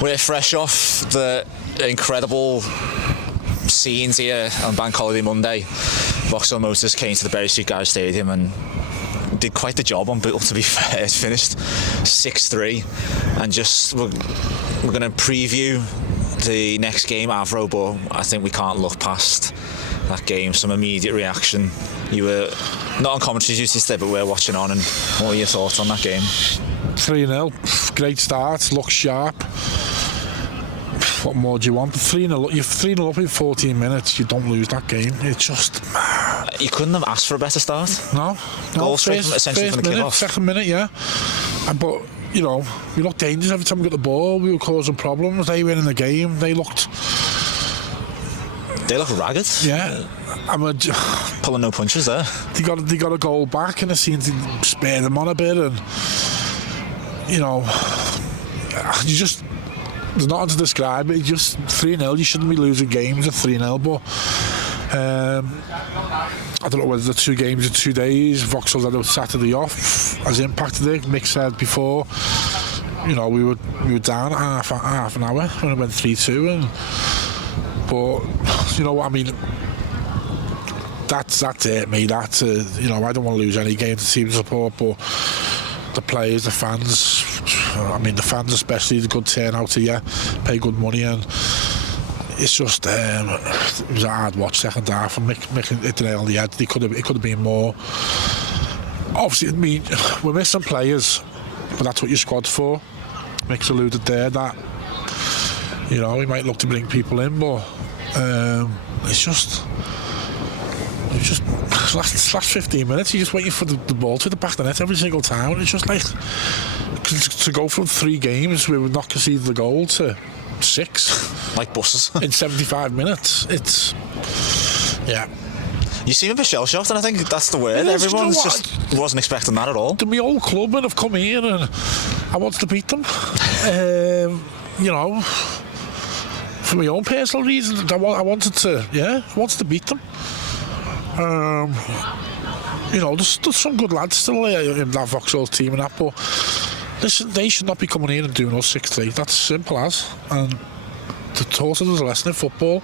We're fresh off the incredible scenes here on Bank Holiday Monday. Vauxhall Motors came to the Berry Street Garage Stadium and did quite the job on Bootle, to be fair. It finished 6-3, and just we're going to preview the next game, Avro, but I think we can't look past that game. Some immediate reaction. You were not on commentary duty today, but we were watching on, and what were your thoughts on that game? 3-0, great start, looks sharp. What more do you want? 3-0, you're 3-0 up in 14 minutes, you don't lose that game. It's just... You couldn't have asked for a better start. No. Goal straight essentially from the kick-off. Second minute, yeah. But, you know, we looked dangerous every time we got the ball. We were causing problems. They were in the game. They looked ragged. Yeah. Pulling no punches there. They got a goal back, and it seemed to spare them on a bit. And, you know, you just... There's nothing to describe it. Just 3-0. You shouldn't be losing games at 3-0, but I don't know whether the 2 games in 2 days, Vauxhall had a Saturday off, has impacted it. Mick said before, you know, we were down half an hour when it went 3-2, but you know what I mean. That's it, me. That's you know, I don't want to lose any game to team support, but the players, the fans. I mean, the fans especially, the good turnout here, pay good money, and it's just it was a hard watch second half, and Mick hit the nail on the head. It could have been more. Obviously, I mean, we're missing players, but that's what your squad's for. Mick's alluded there that, you know, we might look to bring people in, but it's just last 15 minutes, you're just waiting for the ball to the back of the net every single time. It's just like to go from 3 games we would not concede the goal to 6 like buses in 75 minutes. It's you seem a bit shell-shocked, and I think that's the word. Everyone's just wasn't expecting that at all. To my old club, and have come here and I want to beat them. You know, for my own personal reasons, I wanted to beat them. You know, there's some good lads still in that Vauxhall team and that, but listen, they should not be coming in and doing us 6-3. That's simple as. And the taught us a lesson in football.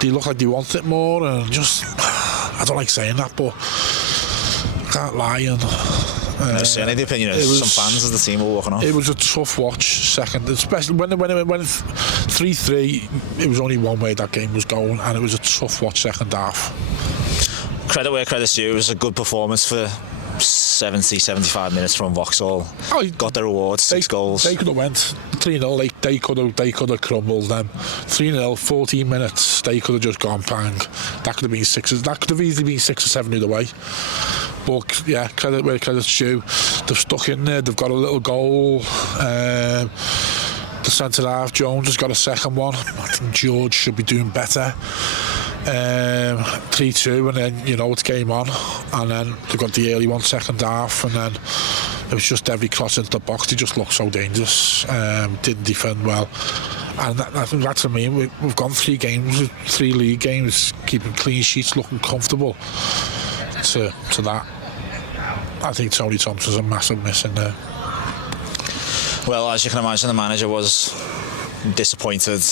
They look like they want it more, and just I don't like saying that, but I can't lie. And certainly the opinion is some fans of the team were walking off. It was a tough watch second, especially when it went 3-3. It was only one way that game was going, and it was a tough watch second half. Credit where credit's due. It was a good performance for 70-75 minutes from Vauxhall. Got their rewards, 6 goals. They could have went 3-0. They could have crumbled them. 3-0, 14 minutes. They could have just gone bang. That could have been 6. That could have easily been 6 or 7 either way. But yeah, credit where credit's due. They've stuck in there. They've got a little goal. The centre half Jones has got a second one. I think George should be doing better. 3-2, and then, you know, it's game on, and then they got the early one second half, and then it was just every cross into the box. They just looked so dangerous. Didn't defend well, and that's what I mean. We've gone 3 games, 3 league games, keeping clean sheets, looking comfortable. To that, I think Tony Thompson's a massive miss in there. Well, as you can imagine, the manager was disappointed.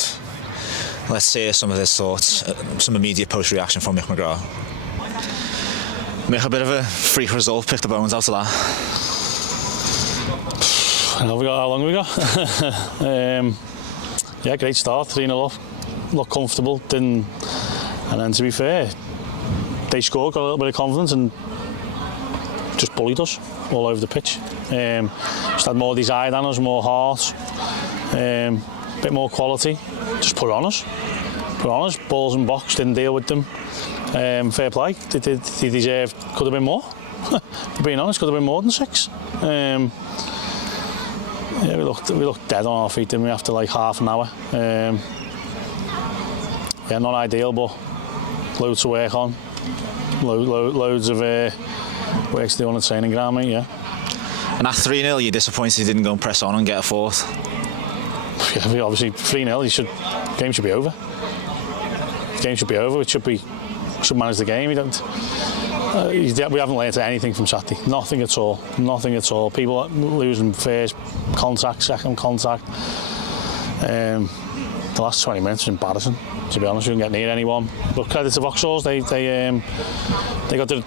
Let's hear some of his thoughts, some immediate post-reaction from Mick McGrath. Mick, a bit of a freak result, picked the bones out of that. How long have we got? Yeah, great start, 3-0 up, looked comfortable, and then to be fair, they scored, got a little bit of confidence and just bullied us all over the pitch. Just had more desire than us, more heart, bit more quality, just put on us, balls in box, didn't deal with them. Fair play, they deserved, could have been more. To being honest, could have been more than 6. Yeah, we looked dead on our feet, didn't we, after like half an hour. Yeah, not ideal, but loads to work on, loads of work to do on the training ground, mate, yeah. And at 3-0, you're disappointed you didn't go and press on and get a 4th? Yeah, obviously 3-0, game should be over. Game should be over. We should manage the game. We haven't learned anything from Saturday. Nothing at all. People losing first contact, second contact. The last 20 minutes was embarrassing, to be honest. We didn't get near anyone. But credit to Vauxhall, they got the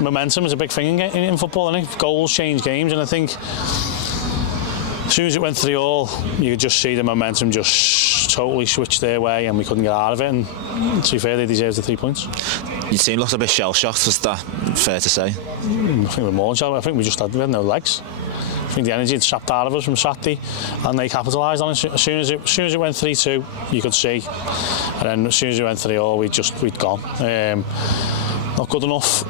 momentum. Is a big thing in football, isn't it? Goals change games, and I think as soon as it went 3-3, you could just see the momentum just totally switch their way, and we couldn't get out of it. And to be fair, they deserved the 3 points. Your team looked a bit shell-shocked, is that fair to say? I think we're more shell. I think we had no legs. I think the energy had sapped out of us from Saturday, and they capitalised on it. As soon as it went 3-2, you could see, and then as soon as it went 3-0, we'd gone. Not good enough.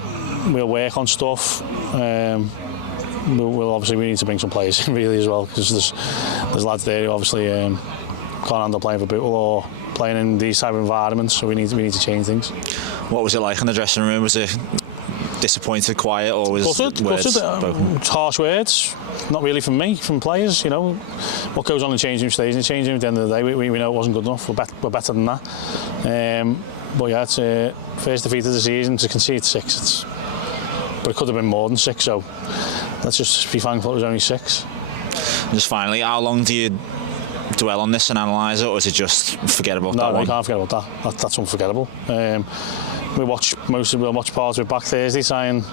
We'll work on stuff. We'll obviously we need to bring some players in really as well, because there's lads there who obviously can't handle playing for Bootle or playing in these type of environments. So we need to change things. What was it like in the dressing room? Was it disappointed, quiet, or was it words spoken? Harsh words, not really from me, from players. You know, what goes on in the changing room stays in the changing room. At the end of the day, we know it wasn't good enough. We're better than that. But yeah, it's first defeat of the season. To concede 6, but it could have been more than 6. So let's just be thankful it was only 6. Just finally, how long do you dwell on this and analyse it, or is it just forget about that one? No, you can't forget about that. That's unforgettable. We'll watch parts of it back Thursday, try and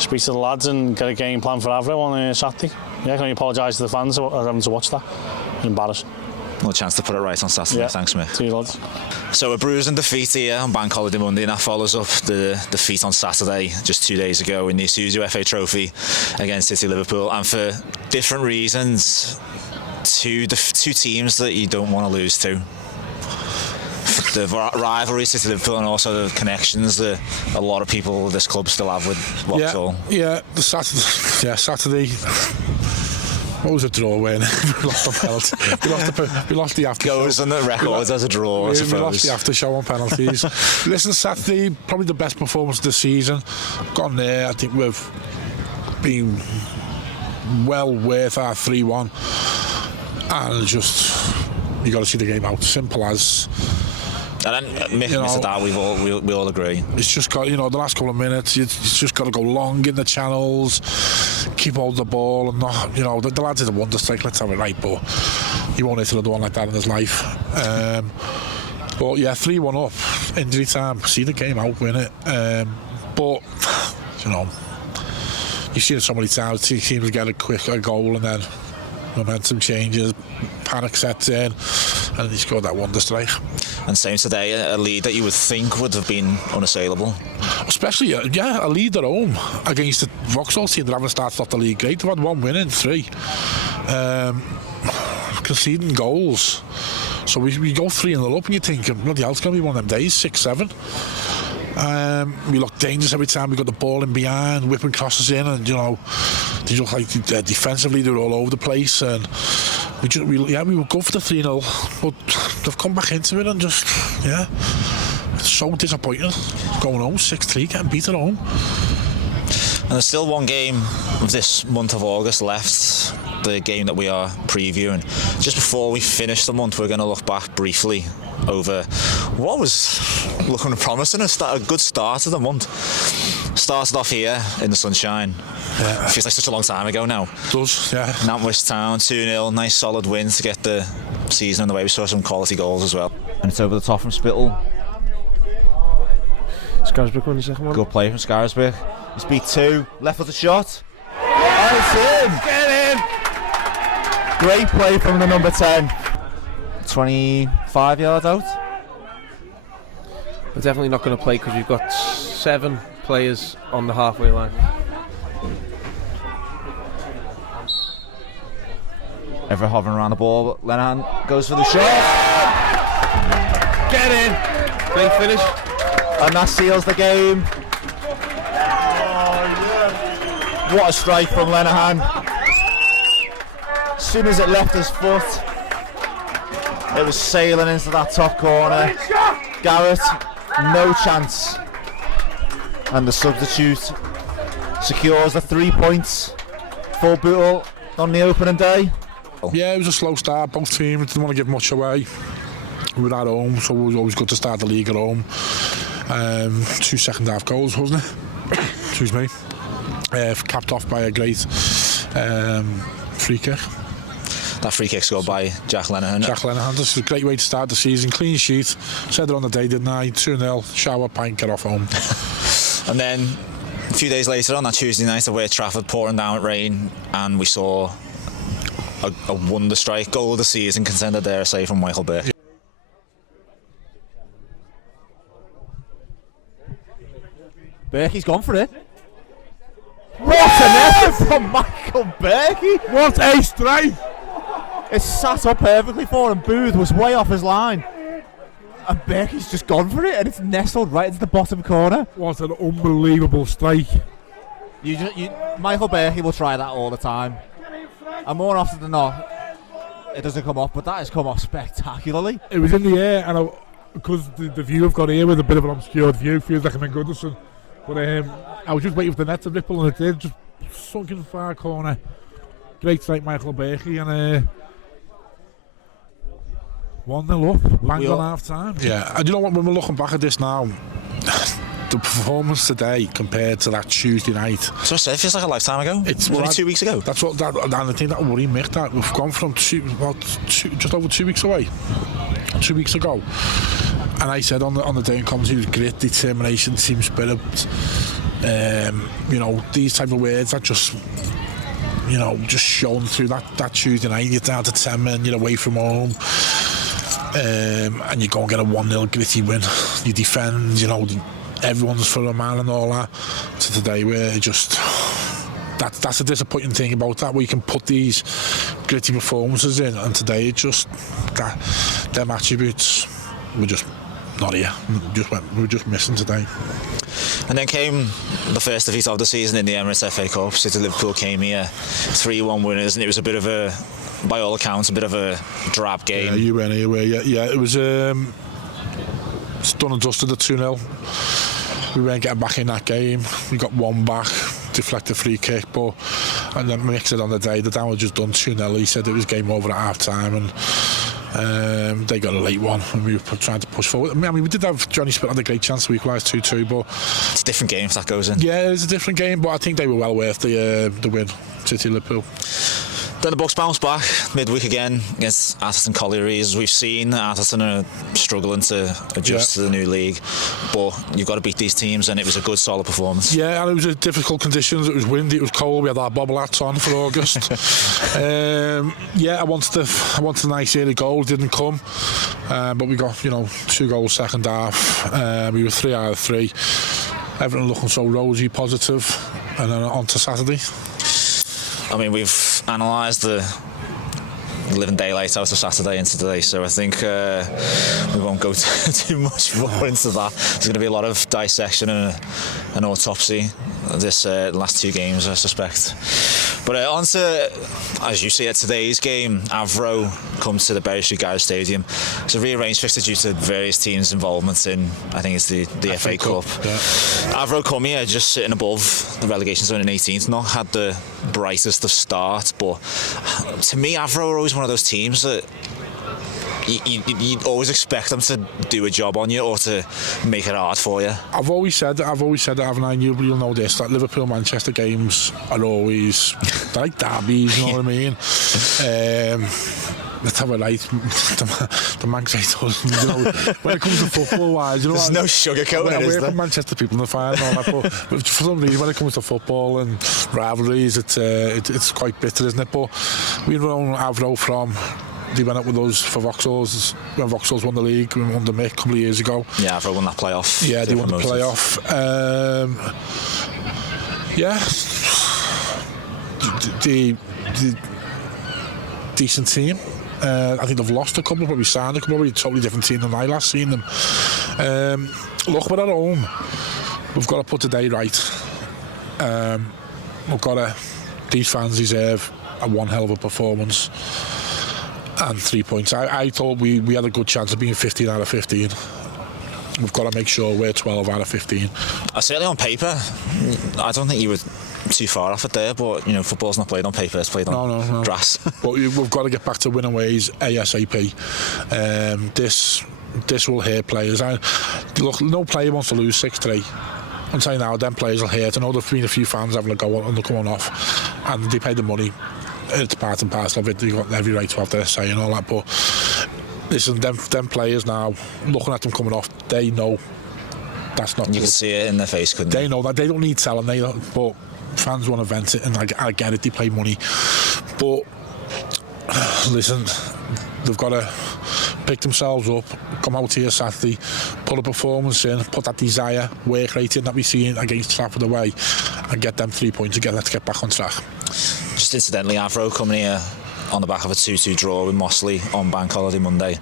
speak to the lads and get a game plan for Avro on Saturday. Yeah, I can only apologise to the fans for having to watch that. It's embarrassing. Well, a chance to put it right on Saturday. Yeah. Thanks, mate. To you, lads. So a bruising defeat here on Bank Holiday Monday, and that follows up the defeat on Saturday, just 2 days ago, in the Isuzu FA Trophy against City Liverpool, and for different reasons, two teams that you don't want to lose to. The rivalry City Liverpool, and also the connections that a lot of people at this club still have with Vauxhall. Yeah, Saturday. What was a draw when we lost the penalty? We lost the after show. Goes on the records as a draw, I suppose. We lost the after show on penalties. Listen, Saturday, probably the best performance of the season. Gone there, I think we've been well worth our 3-1. And just, you got to see the game out. Simple as. And then, Mr. That, we all agree. It's just got, the last couple of minutes, it's just got to go long in the channels, keep hold of the ball, and not, the lads is a wonder strike, let's have it right, but he won't hit another one like that in his life. But yeah, 3-1 up, injury time, see the game out, win it. But, you've seen it so many times, teams get a goal and then momentum changes, panic sets in, and he scored that wonder strike. And same today, a lead that you would think would have been unassailable. Especially, a lead at home against the Vauxhall team that haven't started off the league great. They've had 1 win in 3. Conceding goals. So we go 3-0 up and you're thinking, bloody hell, it's going to be one of them days, 6-7. We look dangerous every time we got the ball in behind, whipping crosses in, and they look like defensively they're all over the place, and we would go for the 3-0, but they've come back into it and just it's so disappointing going home 6-3, getting beat at home. And there's still one game of this month of August left, the game that we are previewing. Just before we finish the month, we're going to look back briefly over what was looking promising, a good start of the month. Started off here in the sunshine. Yeah. Feels like such a long time ago now. It does, yeah. Nantwich Town, 2-0, nice solid win to get the season on the way. We saw some quality goals as well. And it's over the top from Spittle. Scarisbrick won the second one. Good play from Scarisbrick. He's beat 2, left with a shot. And it's in! Get in! Great play from the number 10. 25 yards out. We're definitely not going to play because we've got 7 players on the halfway line. Ever hovering around the ball, but Lenihan goes for the shot. Get in! Great finish. And that seals the game. What a strike from Lenihan. As soon as it left his foot, it was sailing into that top corner. Garrett, no chance. And the substitute secures the 3 points for Bootle on the opening day. Yeah, it was a slow start. Both teams didn't want to give much away. We were at home, so it was always good to start the league at home. 2 second half goals, wasn't it? Excuse me. Capped off by a great free kick. that free kick scored by Jack Lenihan. Jack Lenihan, this is a great way to start the season. Clean sheet. Said it on the day, didn't I? 2-0, shower, pint, get off home. And then a few days later, on that Tuesday night, away at Trafford, pouring down with rain, and we saw a wonder strike goal of the season, contender, dare I say, from Michael Burke. Berkey's gone for it. What an effort from Michael Berkey! What a strike! It's sat up perfectly for him. Booth was way off his line. And Berkey's just gone for it, and it's nestled right into the bottom corner. What an unbelievable strike. Michael Berkey will try that all the time. And more often than not, it doesn't come off, but that has come off spectacularly. It was in the air, and because the view I've got here with a bit of an obscured view, feels like I'm in Goodison. But I was just waiting for the net to ripple, and it did. Just sunk in the far corner. Great strike, Michael Berkey, and 1-0 up, bang on half time. Yeah, and you know what, when we're looking back at this now, the performance today compared to that Tuesday night. So I said, it feels like a lifetime ago. It's only 2 weeks ago. That's what, and I think that worried me, that we've gone from just over 2 weeks away. 2 weeks ago. And I said on the day in commentary, it was grit, determination, team spirit. You know, these type of words that just, you know, just shown through that Tuesday night. You're down to 10 men, you're away from home. And you go and get a 1-0 gritty win. You defend, you know, everyone's for a man and all that. So today we're just... That's a disappointing thing about that. We can put these gritty performances in, and today it just... them attributes were just not here. We were just missing today. And then came the first defeat of the season in the Emirates FA Cup. City Liverpool came here, 3-1 winners, and it was a bit of a, by all accounts, a bit of a drab game. Yeah, you went here, yeah. It was done and dusted at 2-0. We weren't getting back in that game. We got one back, deflected free kick, and then mixed it on the day. The down was just done 2-0. He said it was game over at half time, and they got a late one and we were trying to push forward. I mean, we did have Johnny Spitt had a great chance to equalise 2-2, but it's a different game if that goes in. Yeah, it's a different game, but I think they were well worth the win. City Liverpool. Then the Bucks bounced back midweek again against Atherton Collieries. We've seen Atherton are struggling to adjust to the new league, but you've got to beat these teams, and it was a good, solid performance. Yeah, and it was difficult conditions. It was windy, it was cold. We had our bobble hats on for August. I wanted a nice early goal. Didn't come, but we got 2 goals second half. We were 3 out of 3. Everything looking so rosy, positive, and then on to Saturday. I mean, we've analysed the living daylight out of Saturday into today, so I think we won't go too much more into that. There's going to be a lot of dissection and an autopsy of this last 2 games, I suspect. But on to, as you see at today's game, Avro comes to the Bury Street Garage Stadium. It's a rearranged fixture due to various teams' involvement in, I think it's the FA Cup. Yeah. Avro come here just sitting above the relegation zone in 18th. Not had the brightest of start, but to me, Avro are always one of those teams that you always expect them to do a job on you or to make it hard for you. I've always said that, haven't I? You'll know this, that Liverpool-Manchester games are always, they're like derbies, you know what I mean? Let's have a right. The Manchester, when it comes to football-wise, there's no sugarcoating, is there? We're from Manchester people in the fire and all that, but for some reason, when it comes to football and rivalries, it's quite bitter, isn't it? But we've known Avro from... They went up with us for Vauxhalls when Vauxhalls won the league. We won the Mick a couple of years ago. Yeah, Avro won that playoff. Yeah, they won the playoff. The decent team. I think they've lost a couple, probably signed a couple, probably a totally different team than I last seen them. Look, we're at home. We've got to put today right. These fans deserve a one hell of a performance. And 3 points. I thought we had a good chance of being 15 out of 15. We've got to make sure we're 12 out of 15. Certainly on paper, I don't think you were too far off it there, but football's not played on paper, it's played on grass. But we've got to get back to winning ways ASAP. This will hurt players. Look, no player wants to lose 6-3. I'm saying now, them players will hurt. I know there've been a few fans having a go on and they're coming off, and they pay the money. it's part and parcel of it. They've got every right to have their say and all that. But listen, them players now, looking at them coming off, they know that's not. You good. can see it in their face, couldn't you? They know that. They don't need telling. But fans want to vent it, and I get it. They play money, but listen, they've got to pick themselves up, come out here Saturday, put a performance in, put that desire, work rate in that we see against Trafford away, and get them 3 points again. Let's get back on track. Just incidentally, Avro coming here on the back of a 2-2 draw with Mossley on Bank Holiday Monday.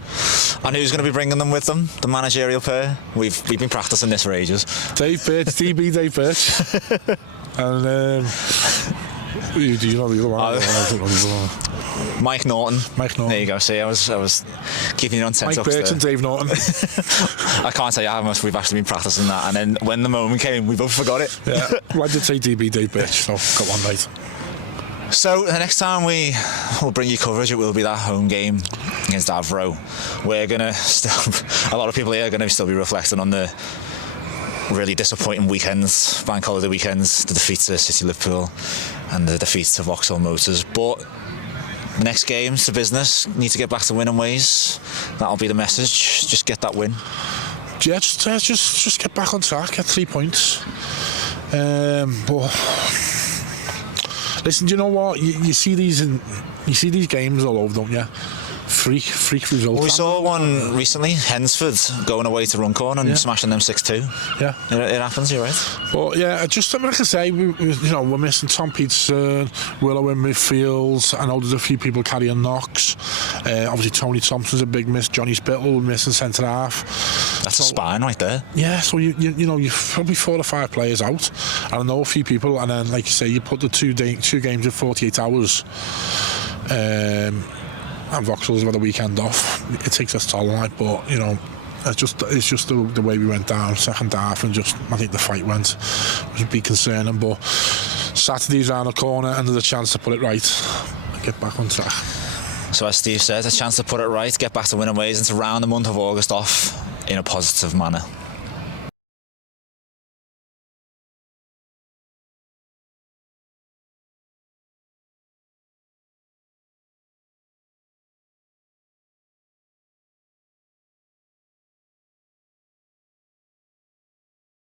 And who's going to be bringing them with them? The managerial pair. We've been practicing this for ages. Dave Birch, DB Dave Birch. And do you know the other one? I don't know the other one. Mike Norton. Mike Norton. There you go. See, I was keeping you on tense. Mike Birch and Dave Norton. I can't tell you how much we've actually been practicing that. And then when the moment came, we both forgot it. Yeah, well, I did say DB Dave Birch, so got one right. So the next time we will bring you coverage, it will be that home game against Avro. We're gonna still, a lot of people here are gonna still be reflecting on the really disappointing weekends, bank holiday weekends, the defeats to City Liverpool and the defeats to Vauxhall Motors. But the next game's the business. Need to get back to winning ways. That'll be the message. Just get that win. Yeah, just get back on track. Get 3 points. But listen, do you know what? You see these games all over, don't you? Freak results. Well, we saw one recently, Hensford going away to Runcorn and smashing them 6-2. Yeah, it happens. You're right. But yeah, just like I say, we're missing Tom Peterson, Willow in midfield. I know there's a few people carrying knocks. Obviously, Tony Thompson's a big miss. Johnny Bootle missing centre half. That's a spine right there. Yeah, so you've probably 4 or 5 players out. And I know a few people, and then like you say, you put the two games in 48 hours. And Vauxhall's had the weekend off. It takes us toll on it, but it's just the way we went down second half, and just I think the fight went was a big concerning. But Saturday's around the corner, and there's a chance to put it right, get back on track. So as Steve says, a chance to put it right, get back to winning ways, and to round the month of August off in a positive manner.